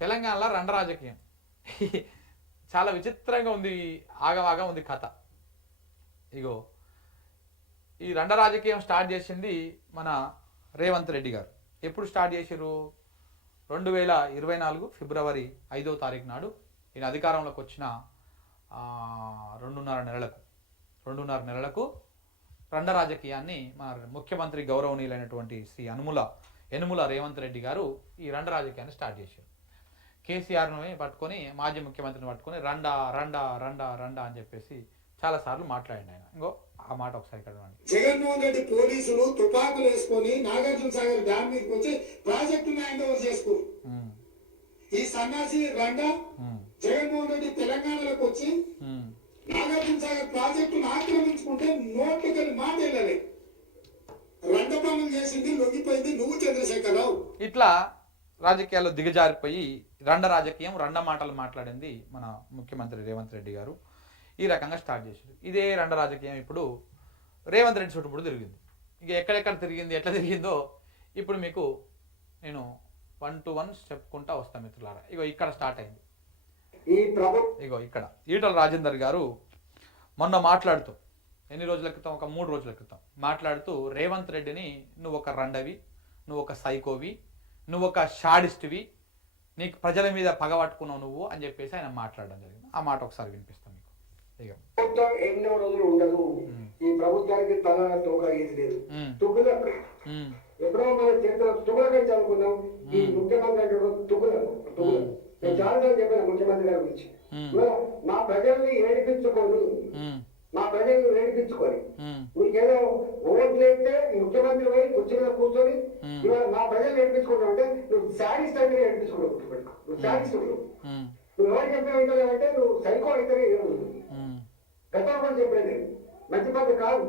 తెలంగాణలో రండ రాజకీయం చాలా విచిత్రంగా ఉంది, ఆగమాగా ఉంది కథ. ఇగో ఈ రండ రాజకీయం స్టార్ట్ చేసింది మన రేవంత్ రెడ్డి గారు. ఎప్పుడు స్టార్ట్ చేసిరు? 2024 ఫిబ్రవరి 5వ తారీఖు నాడు ఈయన అధికారంలోకి వచ్చిన 2.5 నెలలకు రండ రాజకీయాన్ని మన ముఖ్యమంత్రి గౌరవనీయులైనటువంటి శ్రీ యనుమల రేవంత్ రెడ్డి గారు ఈ రండ రాజకీయాన్ని స్టార్ట్ చేశారు. కేసీఆర్ను పట్టుకొని, మాజీ ముఖ్యమంత్రిని పట్టుకొని రండా రండా రండా రండా అని చెప్పేసి చాలా సార్లు మాట్లాడింది ఆయన. ఇంకో ఆ మాట ఒకసారి కడవండి. జగన్మోహన్ రెడ్డి పోలీసులు తుపాకులు వేసుకొని నాగార్జున సాగర్ డ్యామ్ మీదకి వచ్చి ప్రాజెక్టును హ్యాండ్ ఓవర్ చేసుకోరు. ఈ సన్నాసి రండా జగన్మోహన్ రెడ్డి తెలంగాణలోకి వచ్చి నాగార్జున సాగర్ ప్రాజెక్టును ఆక్రమించుకుంటే నోట్లకి మాట వెళ్ళాలి. రండ పనులు చేసింది, లొంగిపోయింది నువ్వు చంద్రశేఖరరావు. ఇట్లా రాజకీయాల్లో దిగజారిపోయి రండ రాజకీయం, రండ మాటలు మాట్లాడింది మన ముఖ్యమంత్రి రేవంత్ రెడ్డి గారు. ఈ రకంగా స్టార్ట్ చేశారు. ఇదే రండ రాజకీయం ఇప్పుడు రేవంత్ రెడ్డి చుట్టూ తిరిగింది. ఇక ఎక్కడెక్కడ తిరిగింది, ఎట్లా తిరిగిందో ఇప్పుడు మీకు నేను 1 to 1 చెప్పుకుంటా వస్తాను మిత్రులారా. ఇగో ఇక్కడ స్టార్ట్ అయింది. ఇగో ఇక్కడ ఈటల రాజేందర్ గారు మొన్న మాట్లాడుతూ, ఎన్ని రోజుల క్రితం, ఒక 3 రోజుల క్రితం మాట్లాడుతూ రేవంత్ రెడ్డిని నువ్వు ఒక రండవి, నువ్వు ఒక సైకోవి, నువ్వు ఒక షాడిస్ట్వి, నీకు ప్రజల మీద పగబట్టుకున్నావు నువ్వు అని చెప్పేసి ఆయన మాట్లాడడం జరిగింది. ఆ మాట ఒకసారి వినిపిస్తాం మీకు. ఇక ఎన్నో రోజులు ఉండదు, ఈ ప్రభుత్వానికి తల తోక ఇది లేదు. తుగులకు ఎప్పుడో మన చరిత్ర తుగులకని చదువుకున్నాం. ఈ ముఖ్యమంత్రి తుగులకు నేను చాలా చెప్పాను ముఖ్యమంత్రి గారి గురించి. మా ప్రజల్ని ఏడిపించుకొని నీకేదో ఓట్లు వేస్తే ముఖ్యమంత్రి పోయి కుర్చీ మీద కూర్చొని ఇవాళ మా ప్రజలు ఏడిపించుకుంటావు అంటే నువ్వు శాడిస్ట్ అయితే ఏడిపించుకోవడం గుర్తుపెట్టుకో. నువ్వు శాడిస్ట్, నువ్వు ఎవరు చెప్పిన అంటే నువ్వు సైకో అయితే గతంలో కూడా చెప్పేది మంచి పద్ధతి కాదు.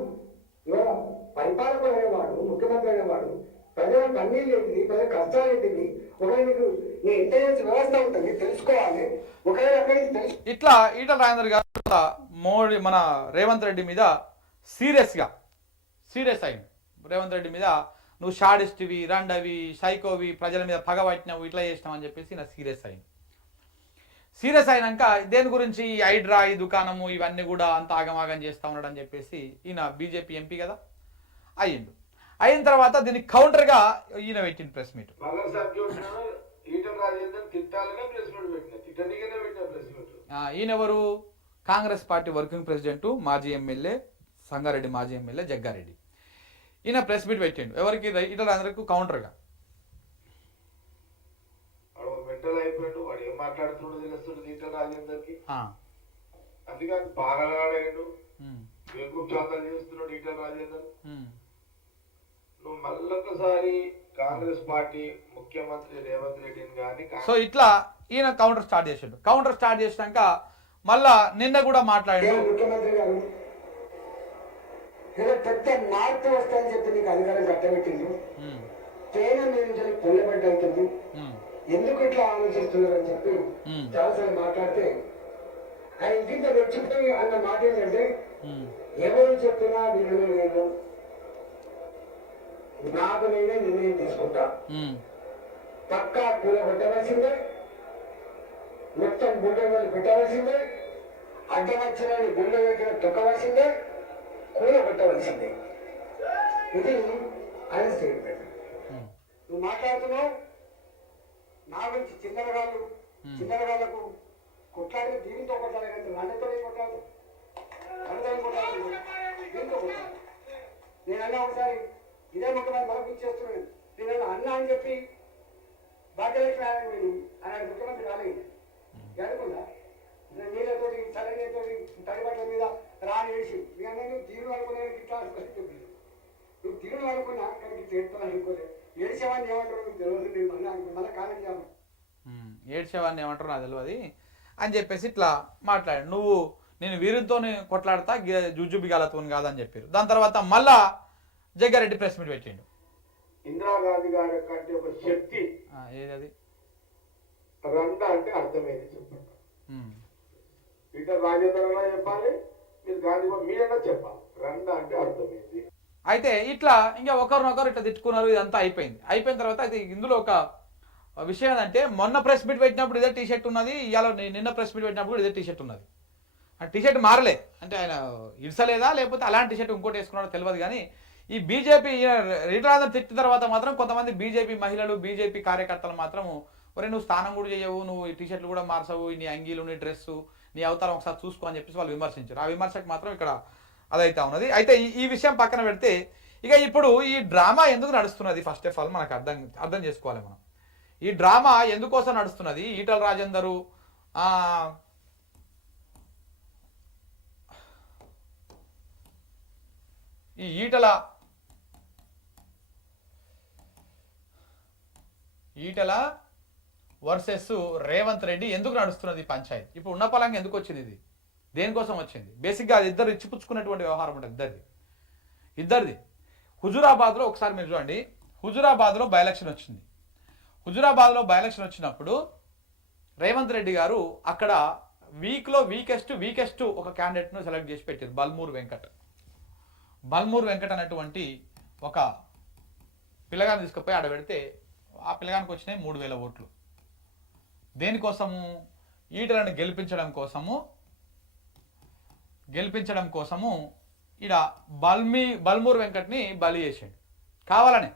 ఇవాళ పరిపాలకుడు అనేవాడు, ముఖ్యమంత్రి అనేవాడు ప్రజల కన్నీళ్ళు ఏంటిది, ప్రజల కష్టాలు ఏంటిది, ఒకవేళ నీకు నీ ఇంటెలిజెన్స్ వ్యవస్థ ఉంటుంది తెలుసుకోవాలి. ఒకవేళ అక్కడి నుంచి తెలుసు. ఇట్లా ఈటల రాజేందర్ గారు మన రేవంత్ రెడ్డి మీద సీరియస్ అయింది. రేవంత్ రెడ్డి మీద నువ్వు షాడిస్ట్వి, రండవి, సైకోవి, ప్రజల మీద పగబట్టినావు, ఇట్లా చేసినావు అని చెప్పేసి నా సీరియస్ అయినాక దేని గురించి ఈ హైడ్రా, ఈ దుకాణము, ఇవన్నీ కూడా అంత ఆగమాగం చేస్తా ఉన్నాడు అని చెప్పేసి ఈయన బీజేపీ ఎంపీ కదా అయిన తర్వాత దీనికి కౌంటర్గా ఈయన పెట్టిన ప్రెస్ మీట్. ఈయన ఎవరు? కాంగ్రెస్ పార్టీ వర్కింగ్ ప్రెసిడెంట్, మాజీ ఎమ్మెల్యే, సంగారెడ్డి మాజీ ఎమ్మెల్యే జగ్గారెడ్డి. ఈయన ప్రెస్ మీట్ పెట్టిండు. ఎవరికి? ఈటల అందరికి కౌంటర్గా. సో ఇట్లా ఈయన కౌంటర్ స్టార్ట్ చేసిండు. కౌంటర్ స్టార్ట్ చేసినాక మళ్ళా నిన్న కూడా మాట్లాడాడు. ముఖ్యమంత్రి గారు పెద్ద మార్పు వస్తాయని చెప్పి నీకు అధికారం కట్టబెట్టింది, తేనె మీద పొల్లబడ్డ అవుతుంది, ఎందుకు ఇట్లా ఆలోచిస్తున్నారు అని చెప్పి చాలాసార్లు మాట్లాడితే ఆయన ఇంటింత వచ్చిపోయి అన్న మాట ఏంటంటే ఎవరు చెప్పినా వీళ్ళు నేను నాకు నేనే నిర్ణయం తీసుకుంటా, పక్కా కూలగొట్టవలసిందే, మొత్తం గుండెలు పెట్టవలసిందే, అడ్డమచ్చిన గుండె దగ్గర తొక్కవలసిందే, కూలగొట్టవలసిందే. ఇది ఆయన స్టేట్మెంట్. నువ్వు మాట్లాడుతున్నావు నా గురించి చిన్నరగాళ్ళకు కొట్లాడి దీనితో కొట్టాలి, లండతో కొట్టాలి, దీంతో కొట్టాలి. నేనన్నా ఒకసారి ఇదే ముఖ్యమంత్రి మనకు ఇచ్చేస్తున్నాను, నేను అన్నా అని చెప్పి భాగ్యలక్ష్మి ఆయన ముఖ్యమంత్రి కాలేదు జరగకుండా నీళ్ళతోటి చల్లనీళ్ళతోటి తడిబట్టల మీద రాని ఏడిసి నేను దీవులు అనుకునే ఇట్లా అనుకోలేదు. నువ్వు దీవులు అనుకున్నా కానీ చేస్తాను అనుకోలేదు. ఏడ్చేవాడిని ఏమంటారు తెలియదు, మళ్ళీ కాలేజీ ఏడ్చేవాడిని ఏమంటారు నాకు తెలియదు అని చెప్పేసి ఇట్లా మాట్లాడు. నువ్వు నేను వీరితో కొట్లాడతా, జుజుబిగాలతో కాదని చెప్పారు. దాని తర్వాత మళ్ళా జగ్గారెడ్డి ప్రెస్ మీట్ పెట్టిండు. ఇందిరాగాంధీ గారి కంటే ఒక శక్తి ఏది రండ అంటే అర్థమైంది చెప్పండి. ఇతర రాజేంద్ర చెప్పాలి, మీరు గాంధీ మీరన్నా చెప్పాలి, రండ అంటే అర్థమైంది. అయితే ఇట్లా ఇంకా ఒకరినొకరు ఇట్లా తిట్టుకున్నారు. ఇదంతా అయిపోయిన తర్వాత అయితే ఇందులో ఒక విషయం ఏంటంటే మొన్న ప్రెస్ మీట్ పెట్టినప్పుడు ఇదే టీషర్ట్ ఉన్నది, ఇవాళ నిన్న ప్రెస్ మీట్ పెట్టినప్పుడు కూడా ఇదే టీషర్ట్ ఉన్నది. ఆ టీషర్ట్ మారలే అంటే ఆయన ఇడ్సలేదా లేకపోతే అలాంటి టీషర్ట్ ఇంకోటి వేసుకున్నాడో తెలియదు. కానీ ఈ బీజేపీ రీటరాజన్ తిట్టిన తర్వాత మాత్రం కొంతమంది బీజేపీ మహిళలు బీజేపీ కార్యకర్తలు మాత్రం ఒరే నువ్వు స్నానం కూడా చేయవు, నువ్వు ఈ టీషర్ట్లు కూడా మార్చవు, నీ అంగీలు నీ డ్రెస్సు నీ అవతారం ఒకసారి చూసుకో అని చెప్పేసి వాళ్ళు విమర్శించారు. ఆ విమర్శకు మాత్రం ఇక్కడ అదైతే ఉన్నది. అయితే ఈ విషయం పక్కన పెడితే ఇక ఇప్పుడు ఈ డ్రామా ఎందుకు నడుస్తున్నది ఫస్ట్ ఆఫ్ ఆల్ మనకు అర్థం చేసుకోవాలి. మనం ఈ డ్రామా ఎందుకోసం నడుస్తున్నది, ఈటల రాజేందరు ఈ ఈటల వర్సెస్ రేవంత్ రెడ్డి ఎందుకు నడుస్తున్నది పంచాయతీ? ఇప్పుడు ఉన్న పలంగా ఎందుకు వచ్చింది, ఇది దేనికోసం వచ్చింది? బేసిక్గా అది ఇద్దరు ఇచ్చిపుచ్చుకున్నటువంటి వ్యవహారం ఉంటుంది ఇద్దరిది. హుజురాబాద్లో ఒకసారి మీరు చూడండి, హుజురాబాద్లో బై ఎలక్షన్ వచ్చింది. హుజురాబాద్లో బై ఎలక్షన్ వచ్చినప్పుడు రేవంత్ రెడ్డి గారు అక్కడ వీక్లో వీకెస్ట్ ఒక క్యాండిడేట్ను సెలెక్ట్ చేసి పెట్టారు, బల్మూర్ వెంకట్ అనేటువంటి ఒక పిల్లగాన్ని తీసుకుపోయి ఆడ పెడితే ఆ పిల్లగానికి వచ్చినాయి 3,000 ఓట్లు. దేనికోసము? ఈటలను గెలిపించడం కోసము ఈడ బల్మూర్ వెంకట్ని బలి చేసాడు కావాలనే.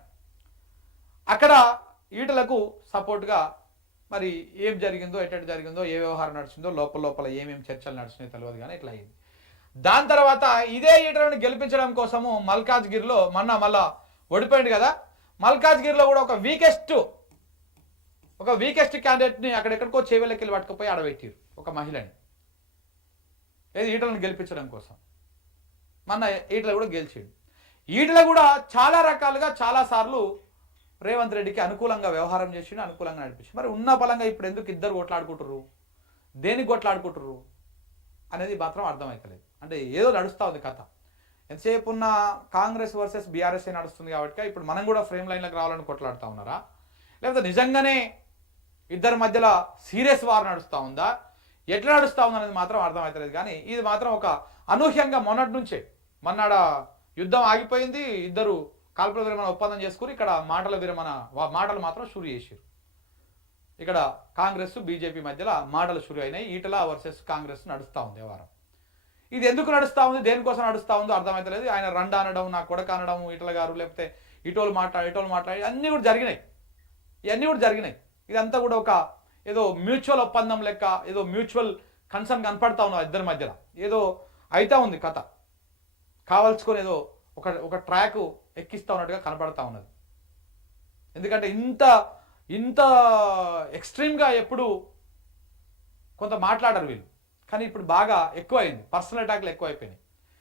అక్కడ ఈటలకు సపోర్ట్గా మరి ఏం జరిగిందో ఎట్టటి జరిగిందో ఏ వ్యవహారం నడిచిందో లోపల ఏమేమి చర్చలు నడిచినాయో తెలియదు, కానీ ఇట్లా అయింది. దాని తర్వాత ఇదే ఈటలను గెలిపించడం కోసము మల్కాజ్గిరిలో మళ్ళా ఓడిపోయింది కదా, మల్కాజ్గిరిలో కూడా ఒక వీకెస్ట్ క్యాండిడేట్ని అక్కడెక్కడికో చేవెళ్ళకి పట్టుకుపోయి ఆడబెట్టారు, ఒక మహిళని, ఏది ఈటలను గెలిపించడం కోసం. మొన్న ఈటల కూడా గెలిచాడు. ఈటల కూడా చాలా రకాలుగా చాలాసార్లు రేవంత్ రెడ్డికి అనుకూలంగా వ్యవహారం చేసిండు, అనుకూలంగా నడిపించింది. మరి ఉన్న పలంగా ఇప్పుడు ఎందుకు ఇద్దరు కొట్లాడుకుంటుర్రు, దేనికి కొట్లాడుకుంటుర్రు అనేది మాత్రం అర్థమవుతలేదు. అంటే ఏదో నడుస్తూ ఉంది కథ. ఎంతసేపు ఉన్న కాంగ్రెస్ వర్సెస్ బీఆర్ఎస్ నడుస్తుంది కాబట్టి ఇప్పుడు మనం కూడా ఫ్రేమ్ లైన్లకు రావాలని కొట్లాడుతూ ఉన్నారా, లేకపోతే నిజంగానే ఇద్దరి మధ్యలో సీరియస్ వార్ నడుస్తూ ఉందా, ఎట్లా నడుస్తూ ఉందనేది మాత్రం అర్థమవుతలేదు. కానీ ఇది మాత్రం ఒక అనూహ్యంగా మొన్నటి నుంచే మొన్నాడ యుద్ధం ఆగిపోయింది, ఇద్దరు కాల్పుల విరమణ ఒప్పందం చేసుకుని ఇక్కడ మాటలు మాత్రం షురు చేశారు. ఇక్కడ కాంగ్రెస్ బీజేపీ మధ్యలో మాటలు షురు అయినాయి. ఈటల వర్సెస్ కాంగ్రెస్ నడుస్తూ ఉంది వ్యవహారం. ఇది ఎందుకు నడుస్తూ ఉంది, దేనికోసం నడుస్తూ ఉందో అర్థమవుతలేదు. ఆయన రండా అనడం, నా కొడక అనడం ఈటల గారు, లేకపోతే ఇటోలు మాట్లాడి అన్నీ కూడా జరిగినాయి. ఇవన్నీ కూడా జరిగినాయి. ఇదంతా కూడా ఒక ఏదో మ్యూచువల్ ఒప్పందం లెక్క, ఏదో మ్యూచువల్ కన్సర్న్ కనపడతా ఉన్నాం ఇద్దరి మధ్యలో, ఏదో అయితా ఉంది కథ. కావాల్సుకొని ఏదో ఒక ట్రాక్ ఎక్కిస్తూ ఉన్నట్టుగా కనపడతా ఉన్నది. ఎందుకంటే ఇంత ఎక్స్ట్రీమ్గా ఎప్పుడు కొంత మాట్లాడరు వీళ్ళు, కానీ ఇప్పుడు బాగా ఎక్కువైంది, పర్సనల్ అటాక్లు ఎక్కువైపోయినాయి.